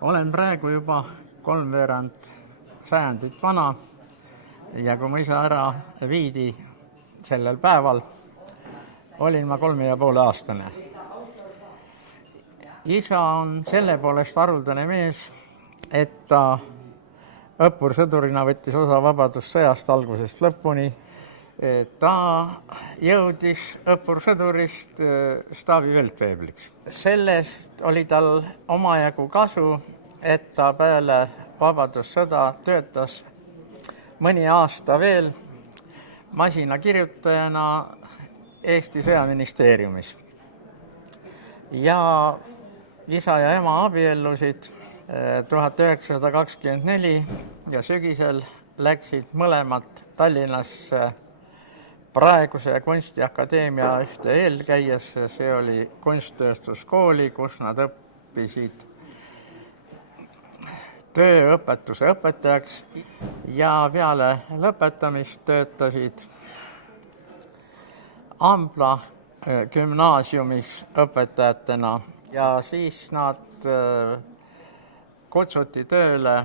Olen praegu juba 3/4 sajandit vana ja kui mu isa ära viidi sellel päeval, olin ma 3,5-aastane. Isa on selle poolest haruldane mees, et ta õppursõdurina võttis osa vabadussõjast algusest lõpuni. Ta jõudis õppursõdurist staabi veldfeebliks. Sellest oli tal omajagu kasu, et ta peale vabadussõda töötas mõni aasta veel masinakirjutajana Eesti sõjaministeeriumis. Ja isa ja ema abiellusid 1924 ja sügisel läksid mõlemad Tallinnasse praeguse Kunstiakadeemia ühte eelkäijasse, see oli kunsttööstuskooli, kus nad õppisid tööõpetuse õpetajaks ja peale lõpetamist töötasid Ambla gümnaasiumis õpetajatena ja siis nad kutsuti tööle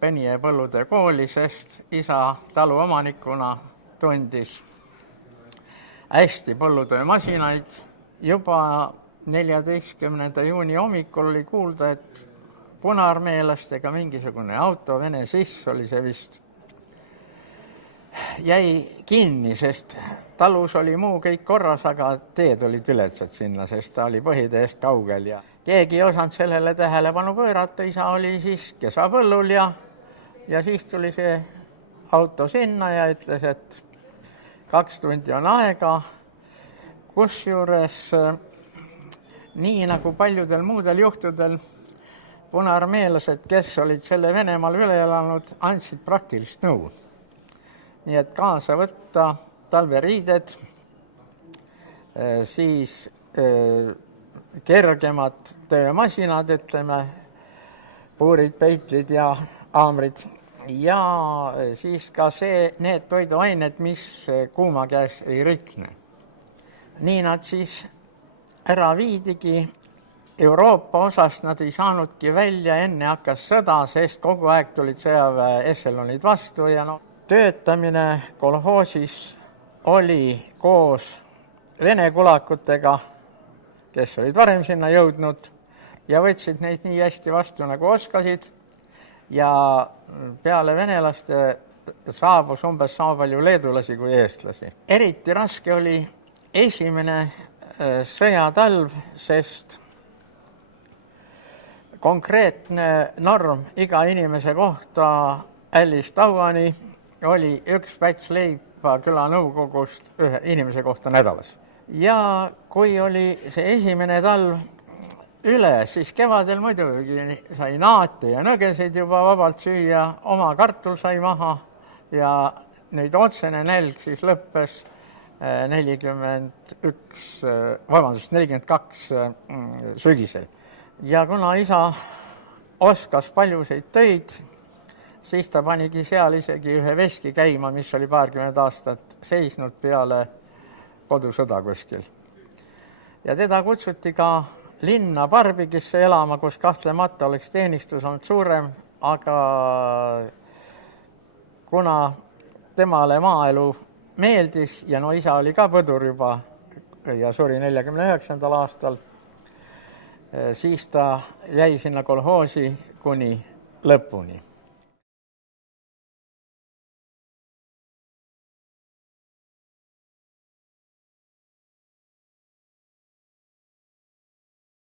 Penje põllude kooli, sest isa taluomanikuna tundis hästi põllutöömasinaid. Juba 14. juuni hommikul oli kuulda, et punaarmeelastega mingisugune auto, Vene siss oli see vist, jäi kinni, sest talus oli muu kõik korras, aga teed olid viletsad sinna, sest ta oli põhiteest kaugel ja keegi ei osanud sellele tähelepanu pöörata. Isa oli siis kesapõllul ja siis tuli see auto sinna ja ütles, et 2 tundi on aega, kusjuures nii nagu paljudel muudel juhtudel punaarmeelased, kes olid selle Venemaal üle elanud, andsid praktilist nõu. Nii et kaasa võtta talveriided, siis kergemad töömasinad, ütleme, puurid, peitlid ja haamrid ja siis ka need toiduained, mis kuuma käes ei rikne. Nii nad siis ära viidigi. Euroopa osast nad ei saanudki välja, enne hakkas sõda, sest kogu aeg tulid sõjaväe ešelonid vastu ja töötamine kolhoosis oli koos vene kulakutega, kes olid varem sinna jõudnud ja võtsid neid nii hästi vastu, nagu oskasid. Ja peale venelaste saabus umbes sama palju leedulasi kui eestlasi. Eriti raske oli esimene sõjatalv, sest konkreetne norm iga inimese kohta ällist hauani oli 1 päts leiba külanõukogust 1 inimese kohta nädalas. Ja kui oli see esimene talv üle, siis kevadel muidugi sai naati ja nõgesid juba vabalt süüa, oma kartul sai maha ja neid otsene nälg siis lõppes 42 sügisel. Ja kuna isa oskas paljusid töid, siis ta panigi seal isegi 1 veski käima, mis oli paarkümmend aastat seisnud peale kodusõda kuskil. Ja teda kutsuti ka linna Parbigisse elama, kus kahtlemata oleks teenistus olnud suurem, aga kuna temale maaelu meeldis ja isa oli ka põdur juba ja suri 49. aastal, siis ta jäi sinna kolhoosi kuni lõpuni.